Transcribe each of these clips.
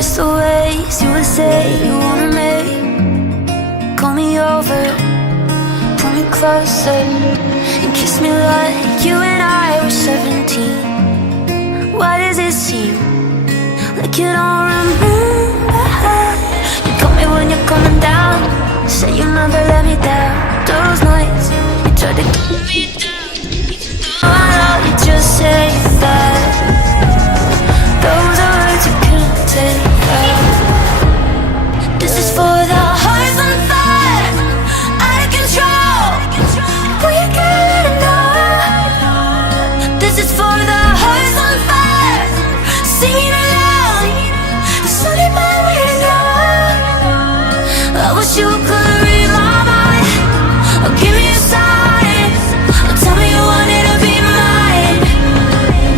miss the ways you would say you wanted me. Call me over, pull me closer, and kiss me like you and I were 17. Why does it seem like you don't remember? You call me when you're coming down, say you never let me down. Those nights you tried to keep me down, even though I know you just say that. Those are words you can't take back. This is for the hearts on fire, out of control. We gotta know. This is for the hearts on fire, singing aloud. Sunny by window. I wish you could read my mind, or give me a sign, or tell me you wanted to be mine.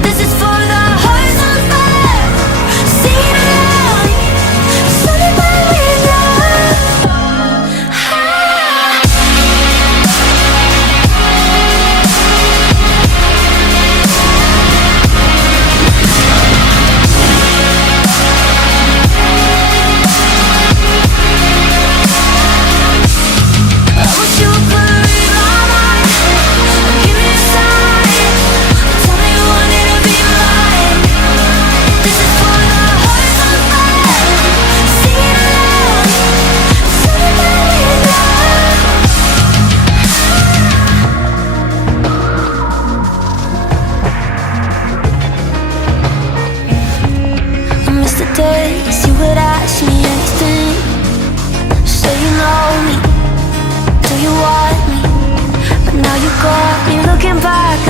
This is for the hearts on fire, singing aloud. Sunny by window. I wish you could read my mind, or give me a sign, or tell me you wanted to be mine. This is for the hearts on fire, singing aloud. Sunny by window. I miss the days you would ask me anything. Say you know me, do you want me? But now you got me looking back